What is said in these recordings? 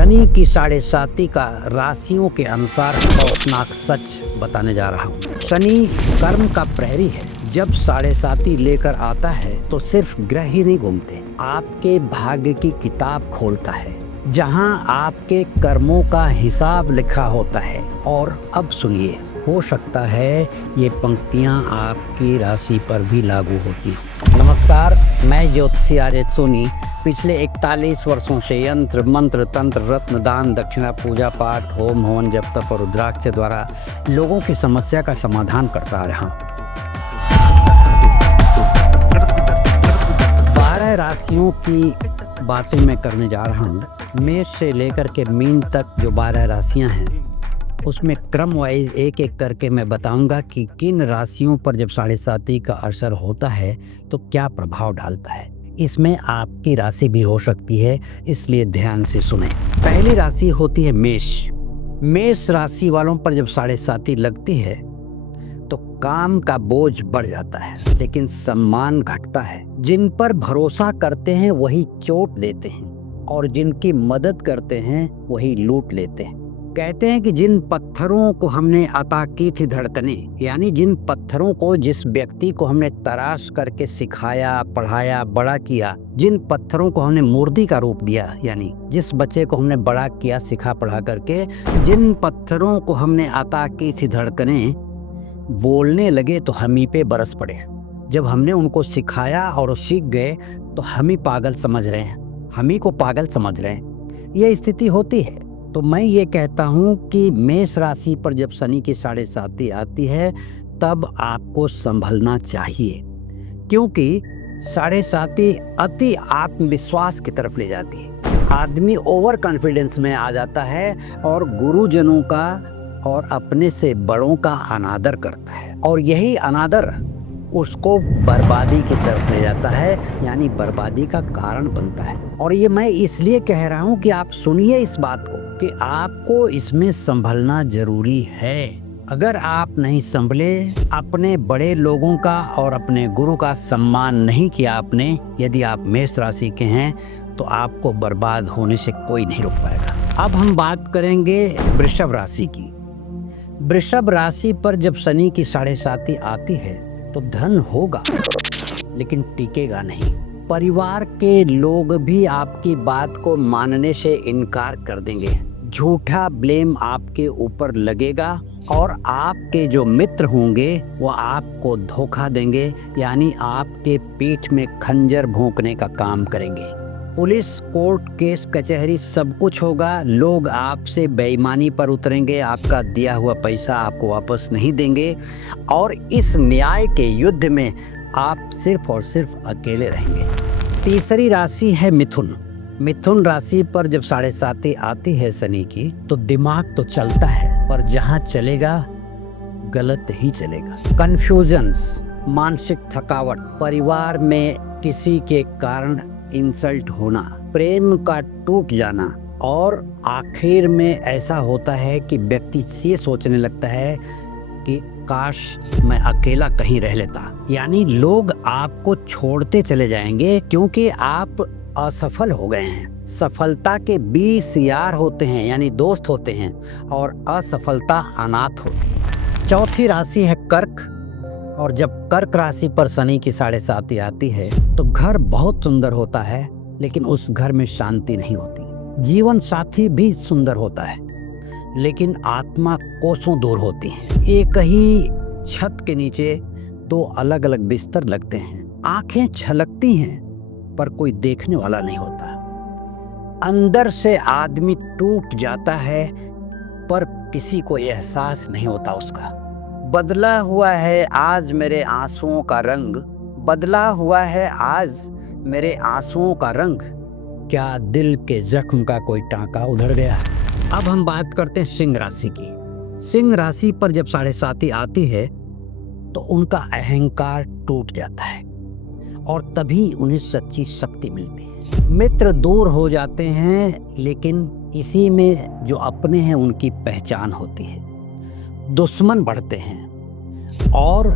शनि की 7.5 का राशियों के अनुसार खौफनाक सच बताने जा रहा हूँ। शनि कर्म का प्रहरी है। जब 7.5 लेकर आता है तो सिर्फ ग्रह ही नहीं घूमते, आपके भाग्य की किताब खोलता है जहां आपके कर्मों का हिसाब लिखा होता है। और अब सुनिए, हो सकता है ये पंक्तियां आपकी राशि पर भी लागू होती हों। नमस्कार, मैं ज्योतिषी आर्य सोनी पिछले 41 वर्षों से यंत्र मंत्र तंत्र रत्न दान दक्षिणा पूजा पाठ होम हवन जप तप और रुद्राक्ष द्वारा लोगों की समस्या का समाधान करता रहा हूँ। 12 राशियों की बातें मैं करने जा रहा हूँ। मेष से लेकर के मीन तक जो 12 राशियाँ हैं उसमें क्रम वाइज एक एक करके मैं बताऊंगा कि किन राशियों पर जब 7.5 का असर होता है तो क्या प्रभाव डालता है। इसमें आपकी राशि भी हो सकती है, इसलिए ध्यान से सुनें। पहली राशि होती है मेष। मेष राशि वालों पर जब 7.5 लगती है तो काम का बोझ बढ़ जाता है, लेकिन सम्मान घटता है। जिन पर भरोसा करते हैं वही चोट देते हैं और जिनकी मदद करते हैं वही लूट लेते हैं। कहते हैं कि जिन पत्थरों को हमने अता की थी धड़कनें, यानी जिन पत्थरों को जिस व्यक्ति को हमने तराश करके सिखाया पढ़ाया बड़ा किया, जिन पत्थरों को हमने मूर्ति का रूप दिया, यानी जिस बच्चे को हमने बड़ा किया सिखा पढ़ा करके, जिन पत्थरों को हमने अता की थी धड़कनें बोलने लगे तो हम ही पे बरस पड़े। जब हमने उनको सिखाया और वो सीख गए तो हम ही पागल समझ रहे हैं, हम ही को पागल समझ रहे हैं। ये स्थिति होती है। तो मैं ये कहता हूँ कि मेष राशि पर जब शनि की 7.5 आती है तब आपको संभलना चाहिए, क्योंकि 7.5 अति आत्मविश्वास की तरफ ले जाती है। आदमी ओवर कॉन्फिडेंस में आ जाता है और गुरुजनों का और अपने से बड़ों का अनादर करता है, और यही अनादर उसको बर्बादी की तरफ ले जाता है, यानी बर्बादी का कारण बनता है। और ये मैं इसलिए कह रहा हूँ कि आप सुनिए इस बात को कि आपको इसमें संभलना जरूरी है। अगर आप नहीं संभले, अपने बड़े लोगों का और अपने गुरु का सम्मान नहीं किया आपने, यदि आप मेष राशि के हैं तो आपको बर्बाद होने से कोई नहीं रोक पाएगा। अब हम बात करेंगे वृषभ राशि की। वृषभ राशि पर जब शनि की 7.5 आती है तो धन होगा लेकिन टिकेगा नहीं। परिवार के लोग भी आपकी बात को मानने से इनकार कर देंगे। झूठा ब्लेम आपके ऊपर लगेगा और आपके जो मित्र होंगे वो आपको धोखा देंगे, यानी आपके पीठ में खंजर भोंकने का काम करेंगे। पुलिस कोर्ट केस कचहरी सब कुछ होगा। लोग आपसे बेईमानी पर उतरेंगे, आपका दिया हुआ पैसा आपको वापस नहीं देंगे और इस न्याय के युद्ध में आप सिर्फ और सिर्फ अकेले रहेंगे। तीसरी राशि है मिथुन। मिथुन राशि पर जब 7.5 आती है शनि की तो दिमाग तो चलता है पर जहां चलेगा गलत ही चलेगा। कंफ्यूजन्स, मानसिक थकावट, परिवार में किसी के कारण इंसल्ट होना, प्रेम का टूट जाना, और आखिर में ऐसा होता है कि व्यक्ति ये सोचने लगता है कि काश मैं अकेला कहीं रह लेता। यानी लोग आपको छोड़ते चले जाएंगे क्योंकि आप असफल हो गए हैं। सफलता के 20 यार होते हैं, यानी दोस्त होते हैं, और असफलता अनाथ होती है। चौथी राशि है कर्क, और जब कर्क राशि पर शनि की 7.5 आती है तो घर बहुत सुंदर होता है लेकिन उस घर में शांति नहीं होती। जीवन साथी भी सुंदर होता है लेकिन आत्मा कोसों दूर होती है। एक ही छत के नीचे 2 अलग अलग बिस्तर लगते हैं। आंखें छलकती हैं पर कोई देखने वाला नहीं होता। अंदर से आदमी टूट जाता है पर किसी को एहसास नहीं होता उसका। बदला हुआ है आज मेरे आंसुओं का रंग, बदला हुआ है आज मेरे आंसुओं का रंग, क्या दिल के जख्म का कोई टांका उधड़ गया। अब हम बात करते हैं सिंह राशि की। सिंह राशि पर जब 7.5 आती है तो उनका अहंकार टूट जाता है और तभी उन्हें सच्ची शक्ति मिलती है। मित्र दूर हो जाते हैं लेकिन इसी में जो अपने हैं उनकी पहचान होती है। दुश्मन बढ़ते हैं और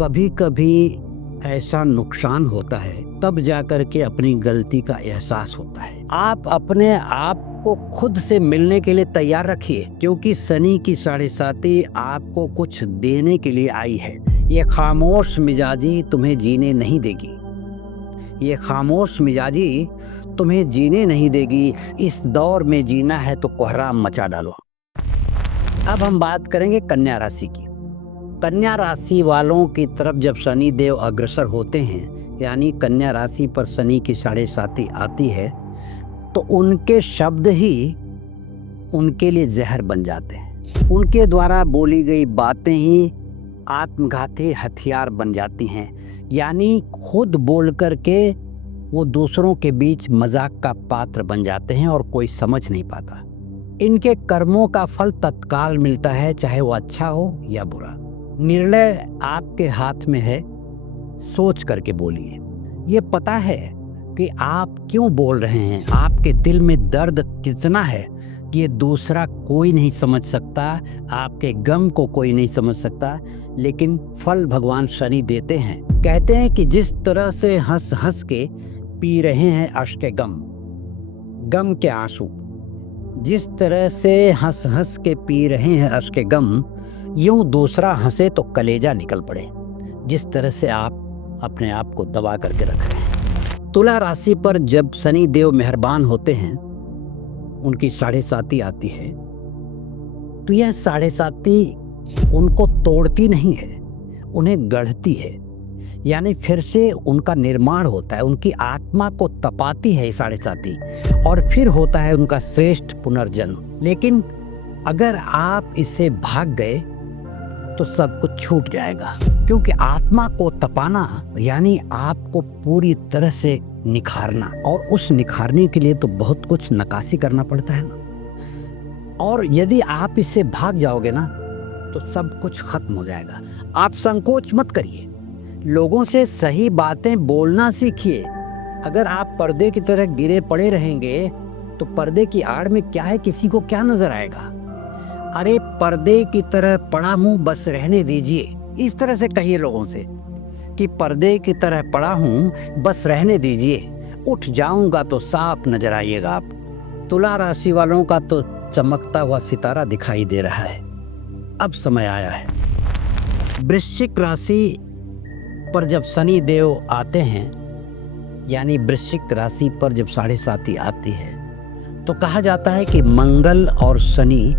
कभी कभी ऐसा नुकसान होता है तब जाकर के अपनी गलती का एहसास होता है। आप अपने आप को खुद से मिलने के लिए तैयार रखिए, क्योंकि शनि की 7.5 आपको कुछ देने के लिए आई है। ये खामोश मिजाजी तुम्हें जीने नहीं देगी। ये खामोश मिजाजी तुम्हें जीने नहीं देगी। इस दौर में जीना है तो कोहराम मचा डालो। अब हम बात करेंगे कन्या राशि की। कन्या राशि वालों की तरफ जब शनि देव अग्रसर होते हैं, यानी कन्या राशि पर शनि की 7.5 आती है, तो उनके शब्द ही उनके लिए जहर बन जाते हैं। उनके द्वारा बोली गई बातें ही आत्मघाती हथियार बन जाती हैं, यानी खुद बोल करके वो दूसरों के बीच मजाक का पात्र बन जाते हैं और कोई समझ नहीं पाता। इनके कर्मों का फल तत्काल मिलता है, चाहे वो अच्छा हो या बुरा। निर्णय आपके हाथ में है, सोच करके बोलिए। ये पता है कि आप क्यों बोल रहे हैं, आपके दिल में दर्द कितना है कि ये दूसरा कोई नहीं समझ सकता, आपके गम को कोई नहीं समझ सकता, लेकिन फल भगवान शनि देते हैं। कहते हैं कि जिस तरह से हंस हंस के पी रहे हैं अश्क गम, गम के आंसू, जिस तरह से हंस हंस के पी रहे हैं अश्क गम, यूं दूसरा हंसे तो कलेजा निकल पड़े, जिस तरह से आप अपने आप को दबा करके रख रहे हैं। तुला राशि पर जब शनि देव मेहरबान होते हैं, उनकी 7.5 आती है, तो यह 7.5 उनको तोड़ती नहीं है, उन्हें गढ़ती है, यानी फिर से उनका निर्माण होता है, उनकी आत्मा को तपाती है 7.5 और फिर होता है उनका श्रेष्ठ पुनर्जन्म। लेकिन अगर आप इससे भाग गए तो सब कुछ छूट जाएगा, क्योंकि आत्मा को तपाना यानी आपको पूरी तरह से निखारना, और उस निखारने के लिए तो बहुत कुछ नकासी करना पड़ता है ना। और यदि आप इससे भाग जाओगे ना तो सब कुछ खत्म हो जाएगा। आप संकोच मत करिए, लोगों से सही बातें बोलना सीखिए। अगर आप पर्दे की तरह गिरे पड़े रहेंगे तो पर्दे की आड़ में क्या है, किसी को क्या नजर आएगा। अरे पर्दे की तरह पड़ा हूँ, बस रहने दीजिए। इस तरह से कहिए लोगों से कि पर्दे की तरह पड़ा हूँ, बस रहने दीजिए, उठ जाऊंगा तो साफ नजर आइएगा आप। तुला राशि वालों का तो चमकता हुआ सितारा दिखाई दे रहा है। अब समय आया है। वृश्चिक राशि पर जब शनि देव आते हैं, यानी वृश्चिक राशि पर जब 7.5 आती है, तो कहा जाता है कि मंगल और शनि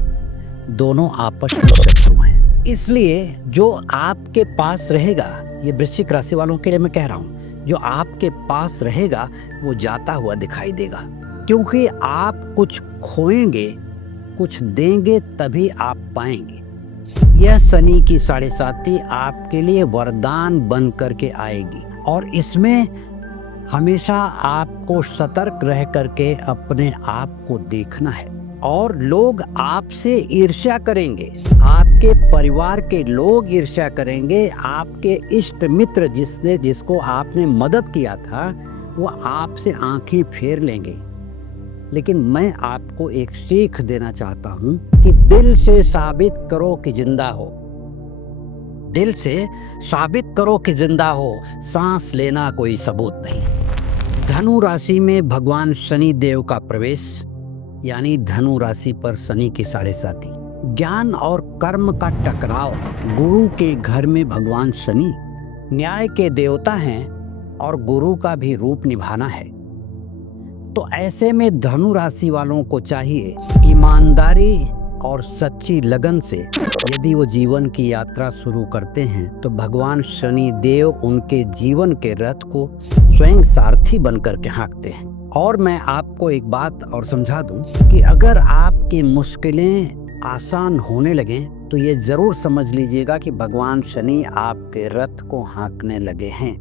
दोनों आपस में शत्रु हैं। इसलिए जो आपके पास रहेगा, ये वृश्चिक राशि वालों के लिए मैं कह रहा हूँ, जो आपके पास रहेगा वो जाता हुआ दिखाई देगा, क्योंकि आप कुछ खोएंगे, कुछ देंगे, तभी आप पाएंगे। यह शनि की 7.5 आपके लिए वरदान बन करके आएगी, और इसमें हमेशा आपको सतर्क रह करके अपने आप को देखना है। और लोग आपसे ईर्ष्या करेंगे, आपके परिवार के लोग ईर्ष्या करेंगे, आपके इष्ट मित्र जिसको आपने मदद किया था वो आपसे आंखें फेर लेंगे। लेकिन मैं आपको एक सीख देना चाहता हूं कि दिल से साबित करो कि जिंदा हो, दिल से साबित करो कि जिंदा हो, सांस लेना कोई सबूत नहीं। धनु राशि में भगवान शनि देव का प्रवेश, यानी धनु राशि पर शनि की 7.5, ज्ञान और कर्म का टकराव। गुरु के घर में भगवान शनि न्याय के देवता हैं और गुरु का भी रूप निभाना है। तो ऐसे में धनु राशि वालों को चाहिए ईमानदारी और सच्ची लगन से यदि वो जीवन की यात्रा शुरू करते हैं तो भगवान शनि देव उनके जीवन के रथ को स्वयं सारथी बनकर के हाँकते हैं। और मैं आपको एक बात और समझा दूं कि अगर आपकी मुश्किलें आसान होने लगें तो ये जरूर समझ लीजिएगा कि भगवान शनि आपके रथ को हाँकने लगे हैं,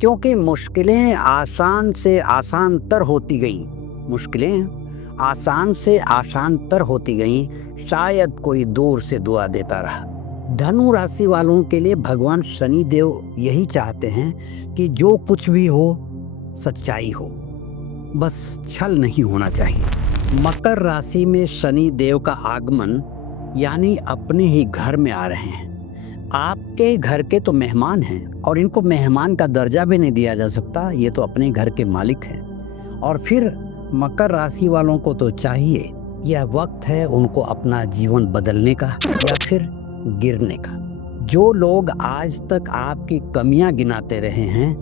क्योंकि मुश्किलें आसान से आसान तर होती गईं, मुश्किलें आसान से आसान तर होती गईं, शायद कोई दूर से दुआ देता रहा। धनु राशि वालों के लिए भगवान शनि देव यही चाहते हैं कि जो कुछ भी हो सच्चाई हो, बस छल नहीं होना चाहिए। मकर राशि में शनि देव का आगमन यानी अपने ही घर में आ रहे हैं। आपके घर के तो मेहमान हैं और इनको मेहमान का दर्जा भी नहीं दिया जा सकता, ये तो अपने घर के मालिक हैं। और फिर मकर राशि वालों को तो चाहिए, यह वक्त है उनको अपना जीवन बदलने का या फिर गिरने का। जो लोग आज तक आपकी कमियां गिनाते रहे हैं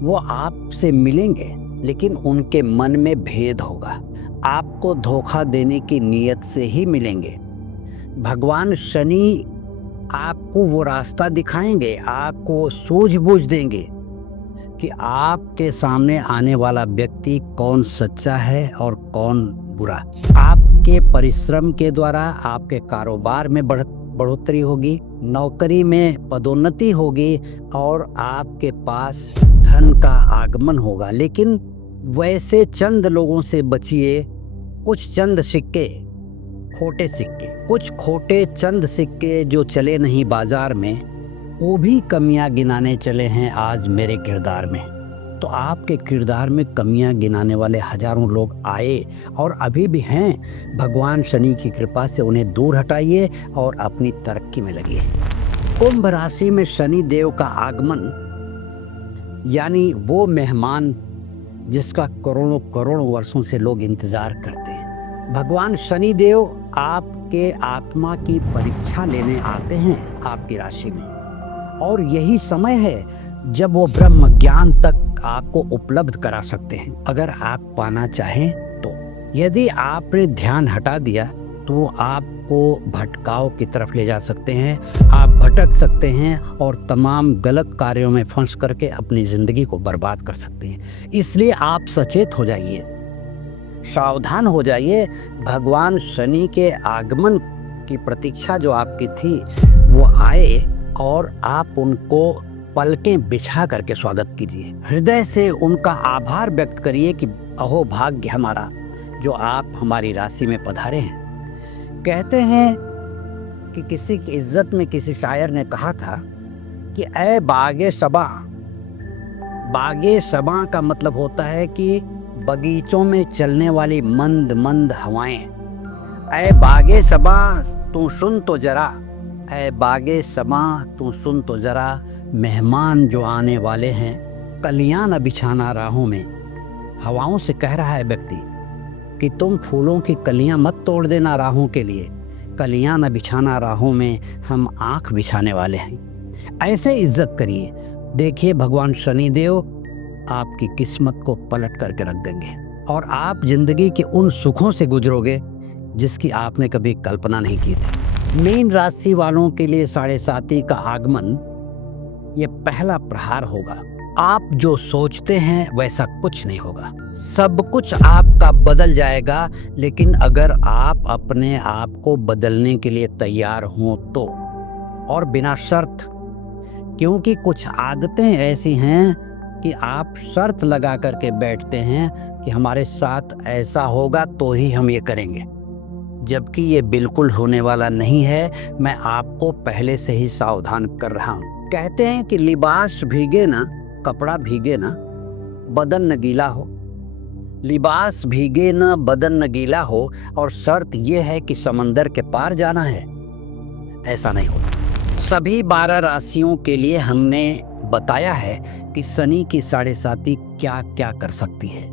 वो आपसे मिलेंगे, लेकिन उनके मन में भेद होगा। आपको धोखा देने की नीयत से ही मिलेंगे। भगवान शनि आपको वो रास्ता दिखाएंगे, आपको सूझबूझ देंगे कि आपके सामने आने वाला व्यक्ति कौन सच्चा है और कौन बुरा। आपके परिश्रम के द्वारा आपके कारोबार में बढ़ोतरी होगी, नौकरी में पदोन्नति होगी और आपके पास धन का आगमन होगा। लेकिन वैसे चंद लोगों से बचिए, कुछ चंद सिक्के, खोटे सिक्के, कुछ खोटे चंद सिक्के जो चले नहीं बाजार में, वो भी कमियां गिनाने चले हैं आज मेरे किरदार में। तो आपके किरदार में कमियां गिनाने वाले हजारों लोग आए और अभी भी हैं। भगवान शनि की कृपा से उन्हें दूर हटाइए और अपनी तरक्की में लगिए। कुंभ राशि में शनि देव का आगमन यानी वो मेहमान जिसका करोड़ों करोड़ों वर्षों से लोग इंतजार करते हैं। भगवान शनि देव आपके आत्मा की परीक्षा लेने आते हैं आपकी राशि में, और यही समय है जब वो ब्रह्म ज्ञान तक आपको उपलब्ध करा सकते हैं अगर आप पाना चाहें तो। यदि आपने ध्यान हटा दिया तो वो आपको भटकाव की तरफ ले जा सकते हैं, आप भटक सकते हैं और तमाम गलत कार्यों में फंस करके अपनी ज़िंदगी को बर्बाद कर सकते हैं। इसलिए आप सचेत हो जाइए, सावधान हो जाइए। भगवान शनि के आगमन की प्रतीक्षा जो आपकी थी वो आए और आप उनको पलकें बिछा करके स्वागत कीजिए। हृदय से उनका आभार व्यक्त करिए कि अहो भाग्य हमारा जो आप हमारी राशि में पधारे हैं। कहते हैं कि किसी की इज्जत में किसी शायर ने कहा था कि ऐ बागे सबा। बागे सबा का मतलब होता है कि बगीचों में चलने वाली मंद मंद हवाएं। ऐ बागे सबा तू सुन तो जरा, ऐ बागे सबा तू सुन तो जरा, मेहमान जो आने वाले हैं कलियां न बिछाना राहों में। हवाओं से कह रहा है व्यक्ति कि तुम फूलों की कलियां मत तोड़ देना राहों के लिए, कलियां न बिछाना राहों में, हम आँख बिछाने वाले हैं। ऐसे इज्जत करिए। देखिए भगवान शनि देव आपकी किस्मत को पलट करके रख देंगे और आप जिंदगी के उन सुखों से गुजरोगे जिसकी आपने कभी कल्पना नहीं की थी। मीन राशि वालों के लिए 7.5 का आगमन ये पहला प्रहार होगा। आप जो सोचते हैं वैसा कुछ नहीं होगा, सब कुछ आपका बदल जाएगा, लेकिन अगर आप अपने आप को बदलने के लिए तैयार हों तो, और बिना शर्त। क्योंकि कुछ आदतें ऐसी हैं कि आप शर्त लगा करके बैठते हैं कि हमारे साथ ऐसा होगा तो ही हम ये करेंगे, जबकि ये बिल्कुल होने वाला नहीं है। मैं आपको पहले से ही सावधान कर रहा हूँ। कहते हैं कि लिबास भीगे ना, कपड़ा भीगे ना, बदन न गीला हो। लिबास भीगे ना, बदन न गीला हो, और शर्त यह है कि समंदर के पार जाना है, ऐसा नहीं होता। सभी 12 राशियों के लिए हमने बताया है कि शनि की 7.5 क्या क्या कर सकती है।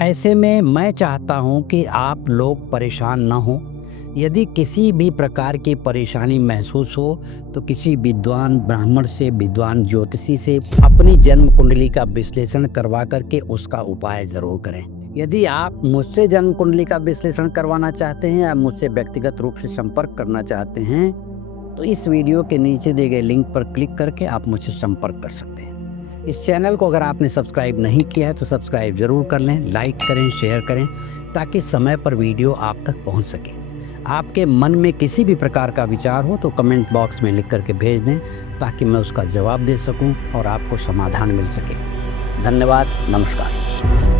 ऐसे में मैं चाहता हूं कि आप लोग परेशान ना हो। यदि किसी भी प्रकार की परेशानी महसूस हो तो किसी विद्वान ब्राह्मण से, विद्वान ज्योतिषी से अपनी जन्म कुंडली का विश्लेषण करवा करके उसका उपाय जरूर करें। यदि आप मुझसे जन्म कुंडली का विश्लेषण करवाना चाहते हैं या मुझसे व्यक्तिगत रूप से संपर्क करना चाहते हैं तो इस वीडियो के नीचे दिए गए लिंक पर क्लिक करके आप मुझसे संपर्क कर सकते हैं। इस चैनल को अगर आपने सब्सक्राइब नहीं किया है तो सब्सक्राइब जरूर कर लें, लाइक करें, शेयर करें, ताकि समय पर वीडियो आप तक पहुंच सके। आपके मन में किसी भी प्रकार का विचार हो तो कमेंट बॉक्स में लिख करके भेज दें, ताकि मैं उसका जवाब दे सकूं और आपको समाधान मिल सके। धन्यवाद, नमस्कार।